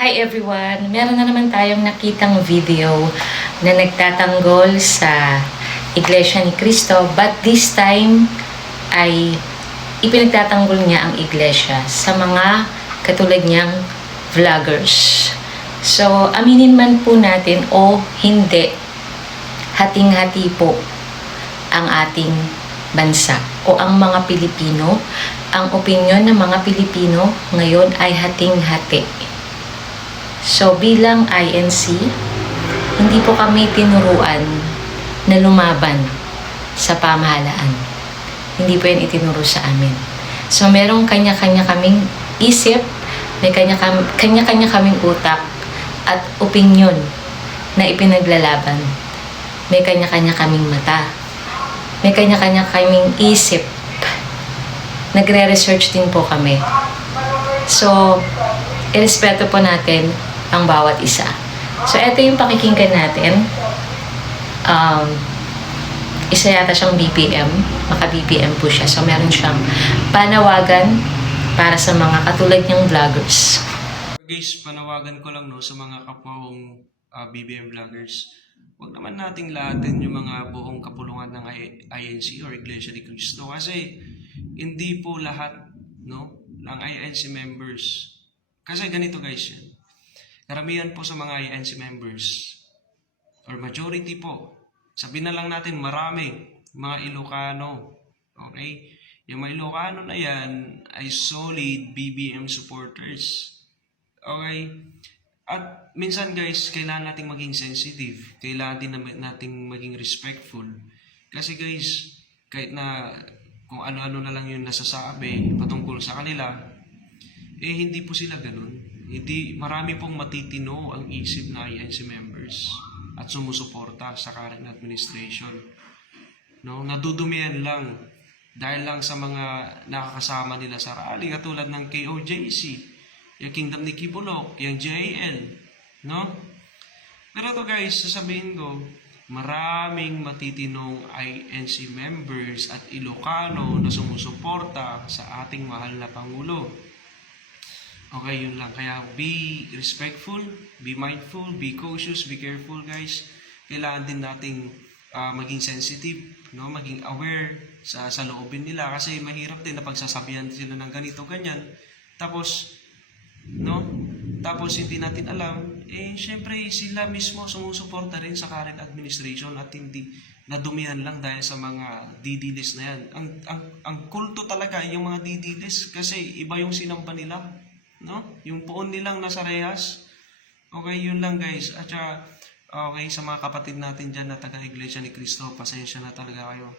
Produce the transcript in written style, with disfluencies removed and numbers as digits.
Hi everyone! Meron na naman tayong nakitang video na nagtatanggol sa Iglesia ni Cristo, but this time ay ipinagtatanggol niya ang Iglesia sa mga katulad niyang vloggers. So, aminin man po natin o hindi, hating-hati po ang ating bansa o ang mga Pilipino. Ang opinyon ng mga Pilipino ngayon ay hating-hati. So, bilang INC, hindi po kami tinuruan na lumaban sa pamahalaan. Hindi po yan itinuro sa amin. So, merong kanya-kanya kaming isip, may kanya-kanya kaming utak at opinyon na ipinaglalaban. May kanya-kanya kaming mata. May kanya-kanya kaming isip. Nagre-research din po kami. So, irespeto po natin ang bawat isa. So, ito yung pakikinggan natin. Isa yata siyang BPM. Maka-BPM po siya. So, meron siyang panawagan para sa mga katulad niyang vloggers. Guys, panawagan ko lang sa mga kapwa kong BBM vloggers. Huwag naman nating lahatin yung mga buong kapulungan ng INC or Iglesia ni Cristo. Kasi hindi po lahat ng INC members. Kasi ganito guys yan. Karamihan po sa mga INC members, or majority po, sabihin na lang natin marami, mga Ilocano. Okay? Yung mga Ilocano na yan ay solid BBM supporters. Okay? At minsan guys, kailangan nating maging sensitive. Kailangan din nating maging respectful. Kasi guys, kahit na kung ano-ano na lang yung nasasabi patungkol sa kanila, hindi po sila ganun. Hindi, marami pong matitino ang isip na INC members at sumusuporta sa current administration. Nadudumihan lang dahil lang sa mga nakakasama nila sa rally katulad ng KOJC, yung Kingdom ni Kibuloc, yung JAL. Pero to guys, sasabihin ko, maraming matitinong INC members at Ilocano na sumusuporta sa ating mahal na Pangulo. Okay, yun lang. Kaya be respectful, be mindful, be cautious, be careful guys. Kailangan din nating maging sensitive, maging aware sa loobin nila. Kasi mahirap din na pagsasabihan sila ng ganito, ganyan. Tapos hindi natin alam, syempre sila mismo sumusuporta rin sa current administration at hindi nadumihan lang dahil sa mga DD list na yan. Ang kulto talaga yung mga DD list kasi iba yung sinamba nila. Yung poon nilang nasa rehas. Okay, yun lang guys. At okay, sa mga kapatid natin dyan na taga-Iglesia ni Cristo, pasensya na talaga kayo.